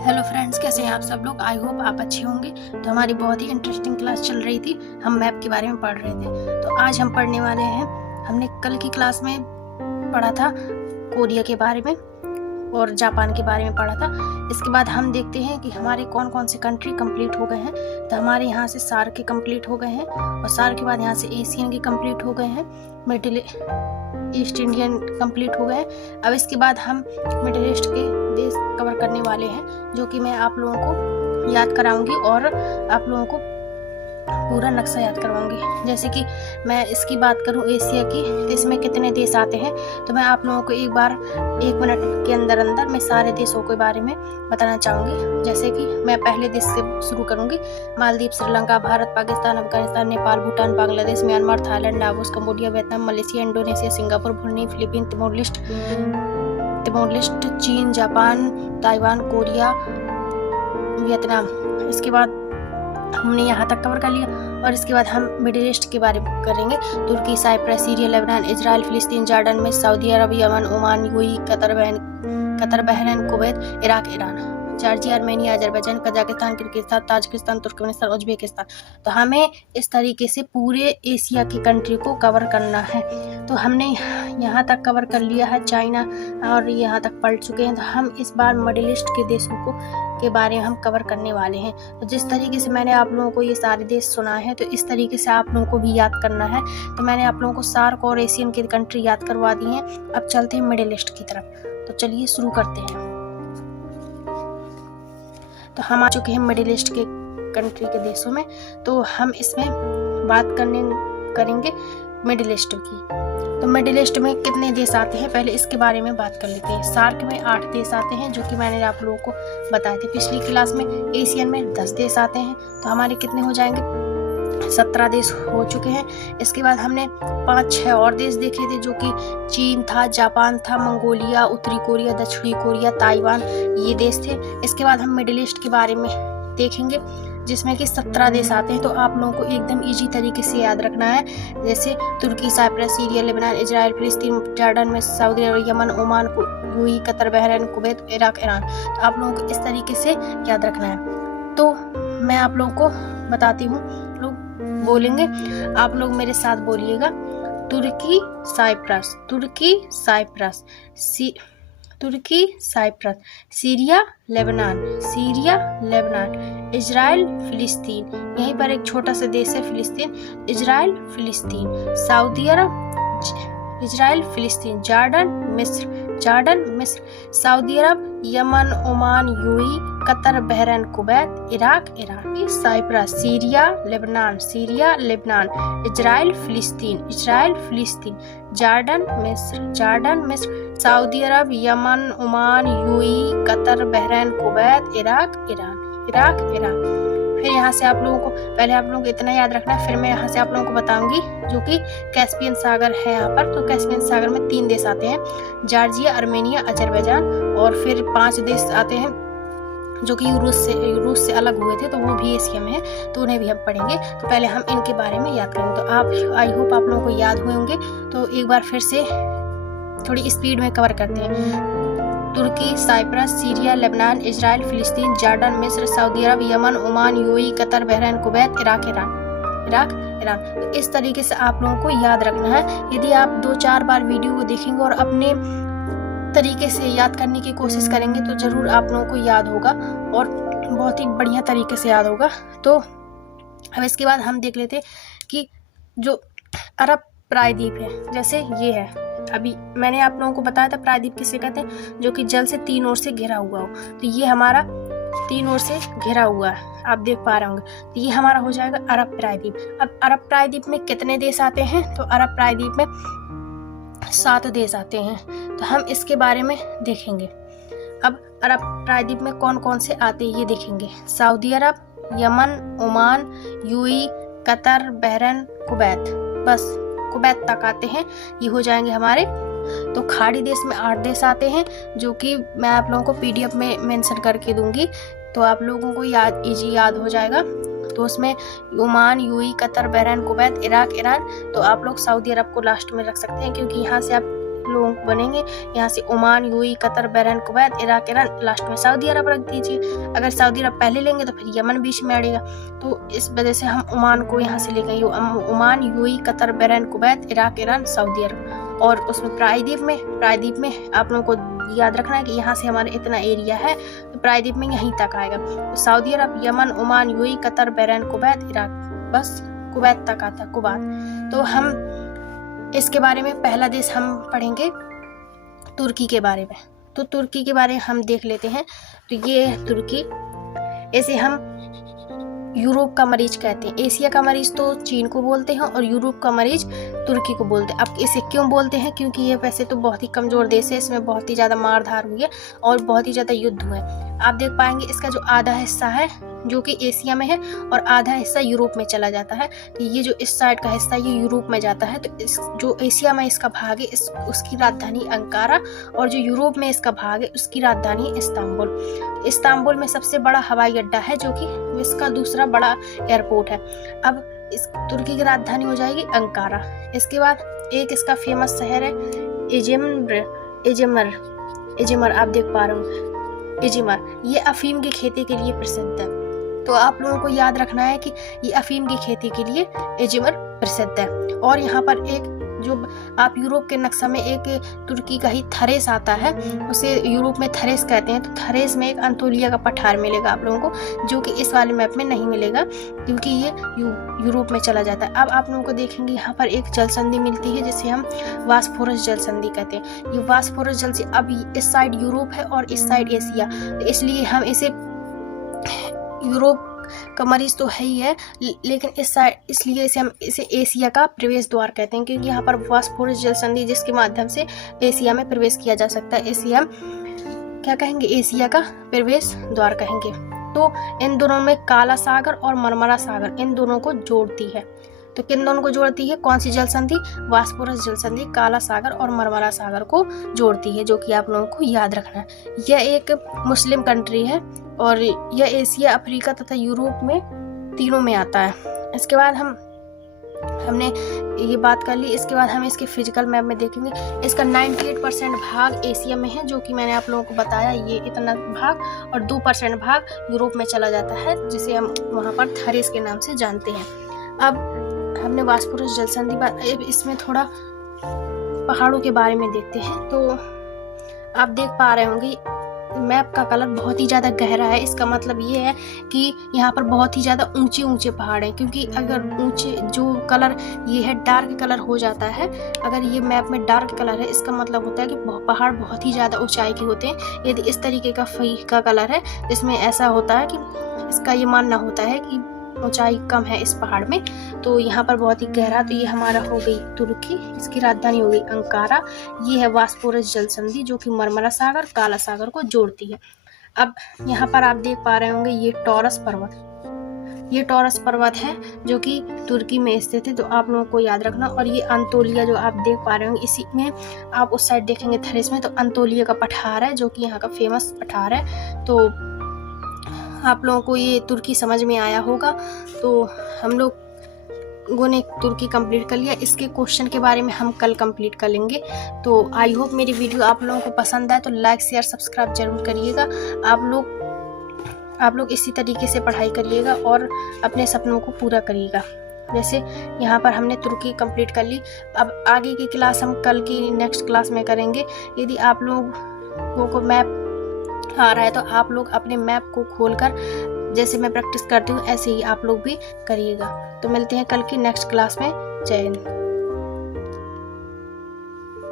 Hello friends, कैसे हैं आप सब लोग। आई होप आप अच्छे होंगे। तो हमारी बहुत ही इंटरेस्टिंग क्लास चल रही थी, हम मैप के बारे में पढ़ रहे थे। तो आज हम पढ़ने वाले हैं, हमने कल की क्लास में पढ़ा था कोरिया के बारे में और जापान के बारे में पढ़ा था। इसके बाद हम देखते हैं कि हमारे कौन कौन से कंट्री कंप्लीट हो गए हैं। तो हमारे यहाँ से सार्क के कंप्लीट हो गए हैं और सार्क के बाद यहाँ से एशियन के कंप्लीट हो गए हैं, मिडिल ईस्ट इंडियन कंप्लीट हो गए। अब इसके बाद हम मिडिल ईस्ट के देश कवर करने वाले हैं, जो कि मैं आप लोगों को याद कराऊंगी और आप लोगों को पूरा नक्शा याद करवाऊंगी। जैसे कि मैं इसकी बात करूं एशिया की, तो इसमें कितने देश आते हैं, तो मैं आप लोगों को एक बार 1 मिनट के अंदर मैं सारे देशों के बारे में बताना चाहूँगी। जैसे कि मैं पहले देश से शुरू करूँगी। Maldives, Sri Lanka, Bharat, Pakistan, Afghanistan, Nepal, Bhutan, Bangladesh, Myanmar, Thailand, Laos, Cambodia, Vietnam, Malaysia, Indonesia, Singapore, Brunei, Philippine, Timor Leste, चीन, जापान, ताइवान, कोरिया, वियतनाम। इसके बाद हमने यहाँ तक कवर कर लिया और इसके बाद हम मिडिल ईस्ट के बारे में करेंगे। तुर्की, साइप्रस, सीरिया, लेबनान, इजराइल, फिलिस्तीन, जॉर्डन में, Saudi Arab, Yemen, Oman, UAE, Qatar, Bahrain, Kuwait, Iraq, Iran, Georgia, Armenia, Azerbaijan, Kazakhstan, Kyrgyzstan, Tajikistan, Turkmenistan, Uzbekistan. तो हमें इस तरीके से पूरे एशिया की कंट्री को कवर करना है। तो हमने यहाँ तक कवर कर लिया है, चाइना और यहाँ तक पढ़ चुके हैं। तो हम इस बार मिडिल ईस्ट के देशों के बारे में हम कवर करने वाले हैं। तो जिस तरीके से मैंने आप लोगों को ये सारे देश सुना है, तो इस तरीके से आप लोगों को भी याद करना है। तो मैंने आप लोगों को सार्क और एशियन की कंट्री याद करवा दी हैं। अब चलते हैं मिडिल ईस्ट की तरफ। तो चलिए शुरू करते हैं। तो हम आ चुके हैं मिडिल ईस्ट के कंट्री के देशों में। तो हम इसमें बात करेंगे मिडिल ईस्ट की। तो मिडिल ईस्ट में कितने देश आते हैं, पहले इसके बारे में बात कर लेते हैं। सार्क में 8 देश आते हैं, जो कि मैंने आप लोगों को बताए थे पिछली क्लास में। एशियन में 10 देश आते हैं। तो हमारे कितने हो जाएंगे, 17 देश हो चुके हैं। इसके बाद हमने 5-6 और देश देखे थे, जो कि चीन था, जापान था, मंगोलिया, उत्तरी कोरिया, दक्षिणी कोरिया, ताइवान, ये देश थे। इसके बाद हम मिडिल ईस्ट के बारे में देखेंगे, जिसमें कि 17 देश आते हैं। तो आप लोगों को एकदम इजी तरीके से याद रखना है। जैसे तुर्की, साइप्रस, सीरिया, लेबनान, इजराइल, फिलिस्तीन, जॉर्डन में, Saudi Arab, Yemen, Oman, UAE, Qatar, Bahrain, Kuwait, Iraq, Iran. तो आप लोगों को इस तरीके से याद रखना है। तो मैं आप लोगों को बताती हूँ, लोग बोलेंगे, आप लोग मेरे साथ बोलिएगा। तुर्की, साइप्रस, तुर्की, साइप्रस, तुर्की, Cyprus, Syria, Lebanon, Syria, Lebanon, Israel, फिलिस्तीन, यहीं पर एक छोटा सा देश है फिलिस्तीन, इजराइल, फिलिस्तीन, सऊदी अरब, इजराइल, फिलिस्तीन, जॉर्डन, मिस्र, Saudi Arab, Yemen, Oman, UAE, Qatar, Bahrain, Kuwait, Iraq, Iran, Cyprus, Syria, Lebanon, Israel, फिलिस्तीन, जॉर्डन, मिस्र, Saudi Arab, Yemen, Oman, UAE, Qatar, Bahrain, Kuwait, Iraq, Iran. फिर यहाँ से आप लोगों को, पहले आप लोगों को इतना याद रखना है, फिर मैं यहाँ से आप लोगों को बताऊंगी, जो कि कैस्पियन सागर है यहाँ पर। तो कैस्पियन सागर में 3 देश आते हैं, जॉर्जिया, आर्मेनिया, अजरबैजान, और फिर 5 देश आते हैं जो कि रूस से अलग हुए थे, तो वो भी एशिया में है, तो उन्हें भी हम पढ़ेंगे। तो पहले हम इनके बारे में याद करेंगे। तो आप, आई होप आप लोगों को याद हुए होंगे। तो एक बार फिर से थोड़ी स्पीड में कवर करते हैं। Turkey, Cyprus, Syria, Lebanon, Israel, फिलिस्तीन, जॉर्डन, मिस्र, Saudi Arab, Yemen, Oman, UAE, Qatar, Bahrain, Kuwait, Iraq, Iran. तो इस तरीके से आप लोगों को याद रखना है। यदि आप 2-4 बार वीडियो को देखेंगे और अपने तरीके से याद करने की कोशिश करेंगे, तो जरूर आप लोगों को याद होगा और बहुत ही बढ़िया तरीके से याद होगा। तो अब इसके बाद हम देख लेते कि जो अरब प्रायद्वीप है, जैसे ये है, अभी मैंने आप लोगों को बताया था प्रायद्वीप किसे कहते हैं, जो कि जल से 3 ओर से घिरा हुआ हो। तो ये हमारा 3 ओर से घिरा हुआ है, आप देख पा रहे होंगे। तो ये हमारा हो जाएगा अरब प्रायद्वीप। अब अरब प्रायद्वीप में कितने देश आते हैं, तो अरब प्रायद्वीप में 7 देश आते हैं। तो हम इसके बारे में देखेंगे। अब अरब प्रायद्वीप में कौन कौन से आते हैं ये देखेंगे। Saudi Arab, Yemen, Oman, UAE, Qatar, Bahrain, Kuwait, बस कुवैत तक आते हैं। ये हो जाएंगे हमारे। तो खाड़ी देश में 8 देश आते हैं, जो कि मैं आप लोगों को PDF में मेंशन करके दूंगी, तो आप लोगों को इजी याद हो जाएगा। तो उसमें Oman, UAE, Qatar, Bahrain, Kuwait, Iraq, Iran. तो आप लोग सऊदी अरब को लास्ट में रख सकते हैं, क्योंकि यहाँ से आप लोगों को बनेंगे। यहाँ से Oman, UAE, Qatar, Bahrain, Kuwait, Iraq, Iran, last में सऊदी अरब रख दीजिए। अगर सऊदी अरब पहले लेंगे तो फिर यमन बीच में अड़ेगा, तो इस वजह से हम ओमान को यहाँ से लेंगे। Oman, UAE, Qatar, Bahrain, Kuwait, Iraq, Iran, Saudi Arab. और उसमें प्रायद्वीप में आप लोगों को याद रखना है कि यहाँ से हमारा इतना एरिया है, तो प्रायद्वीप में यहीं तक आएगा। तो Saudi Arab, Yemen, Oman, UAE, Qatar, Bahrain, Kuwait, Iraq, बस कुवैत तक आता है, कुवैत। तो हम इसके बारे में पहला देश हम पढ़ेंगे तुर्की के बारे में। तो तुर्की के बारे में हम देख लेते हैं। तो ये है तुर्की। इसे हम यूरोप का मरीज कहते हैं। एशिया का मरीज तो चीन को बोलते हैं और यूरोप का मरीज तुर्की को बोलते हैं। अब इसे क्यों बोलते हैं? क्योंकि ये वैसे तो बहुत ही कमज़ोर देश है, इसमें बहुत ही ज़्यादा मार धार हुई है और बहुत ही ज़्यादा युद्ध हुए हैं। आप देख पाएंगे इसका जो आधा हिस्सा है जो कि एशिया में है और आधा हिस्सा यूरोप में चला जाता है। तो ये जो इस साइड का हिस्सा ये यूरोप में जाता है। तो इस जो एशिया में इसका भाग है उसकी राजधानी अंकारा, और जो यूरोप में इसका भाग है उसकी राजधानी इस्तांबुल। इस्तांबुल में सबसे बड़ा हवाई अड्डा है जो कि इसका दूसरा बड़ा एयरपोर्ट है। अब इस तुर्की की राजधानी हो जाएगी अंकारा। इसके बाद एक इसका फेमस शहर है इजिमर। आप देख पा रहे हो इजिमर, ये अफीम की खेती के लिए प्रसिद्ध है। तो आप लोगों को याद रखना है कि ये अफीम की खेती के लिए इजिमर प्रसिद्ध है। और यहाँ पर एक जो आप यूरोप के नक्शा में एक तुर्की का ही थरेस आता है, उसे यूरोप में थरेस कहते हैं। तो थरेस में एक अंतोलिया का पठार मिलेगा आप लोगों को, जो कि इस वाले मैप में नहीं मिलेगा क्योंकि ये यूरोप में चला जाता है। अब आप लोगों को देखेंगे यहाँ पर एक जल संधि मिलती है जिसे हम वास्फोरस जल संधि कहते हैं। ये वास्फोरस जल से अब इस साइड यूरोप है और इस साइड एशिया, तो इसलिए हम इसे यूरोप का मरीज तो है ही है, लेकिन इस साइड इसलिए हम इसे एशिया का प्रवेश द्वार कहते हैं, क्योंकि यहाँ पर वास्फोरस जल संधि जिसके माध्यम से एशिया में प्रवेश किया जा सकता है। इसे हम क्या कहेंगे? एशिया का प्रवेश द्वार कहेंगे। तो इन दोनों में काला सागर और मरमरा सागर इन दोनों को जोड़ती है। तो किन दोनों को जोड़ती है? कौन सी जल संधि? वास्फोरस जल संधि काला सागर और मरमरा सागर को जोड़ती है, जो कि आप लोगों को याद रखना है। यह एक मुस्लिम कंट्री है और यह एशिया, अफ्रीका तथा यूरोप में तीनों में आता है। इसके बाद हमने ये बात कर ली। इसके बाद हम इसके फिजिकल मैप में देखेंगे। इसका 98% भाग एशिया में है, जो कि मैंने आप लोगों को बताया ये इतना भाग, और 2% भाग यूरोप में चला जाता है, जिसे हम वहाँ पर थरेस के नाम से जानते हैं। अब हमने वास्फोरस जल संधि बात, इसमें थोड़ा पहाड़ों के बारे में देखते हैं। तो आप देख पा रहे होंगे मैप का कलर बहुत ही ज़्यादा गहरा है। इसका मतलब ये है कि यहाँ पर बहुत ही ज़्यादा ऊंचे ऊंचे पहाड़ हैं, क्योंकि अगर ऊंचे जो कलर ये है डार्क कलर हो जाता है, अगर ये मैप में डार्क कलर है इसका मतलब होता है कि पहाड़ बहुत ही ज़्यादा ऊंचाई के होते हैं। यदि इस तरीके का फीका कलर है इसमें ऐसा होता है कि इसका ये मानना होता है कि ऊंचाई कम है इस पहाड़ में। तो यहाँ पर बहुत ही गहरा, तो ये हमारा हो गई तुर्की, इसकी राजधानी हो गई अंकारा। ये है वास्फोरस जल संधि जो कि मरमरा सागर काला सागर को जोड़ती है। अब यहाँ पर आप देख पा रहे होंगे ये टॉरस पर्वत है जो कि तुर्की में स्थित है। तो आप लोगों को याद रखना। और ये अंतोलिया जो आप देख पा रहे होंगे, इसी में आप उस साइड देखेंगे थरेस में, तो अंतोलिया का पठार है जो कि यहाँ का फेमस पठार है। तो आप लोगों को ये तुर्की समझ में आया होगा। तो हम लोगों ने तुर्की कंप्लीट कर लिया। इसके क्वेश्चन के बारे में हम कल कंप्लीट कर लेंगे। तो आई होप मेरी वीडियो आप लोगों को पसंद आए, तो लाइक शेयर सब्सक्राइब जरूर करिएगा। आप लोग इसी तरीके से पढ़ाई करिएगा और अपने सपनों को पूरा करिएगा। जैसे यहाँ पर हमने तुर्की कंप्लीट कर ली। अब आगे की क्लास हम कल की नेक्स्ट क्लास में करेंगे। यदि आप लोगों को मैप आ रहा है तो आप लोग अपने मैप को खोलकर, जैसे मैं प्रैक्टिस करती हूँ ऐसे ही आप लोग भी करिएगा। तो मिलते हैं कल की नेक्स्ट क्लास में। जय हिंद।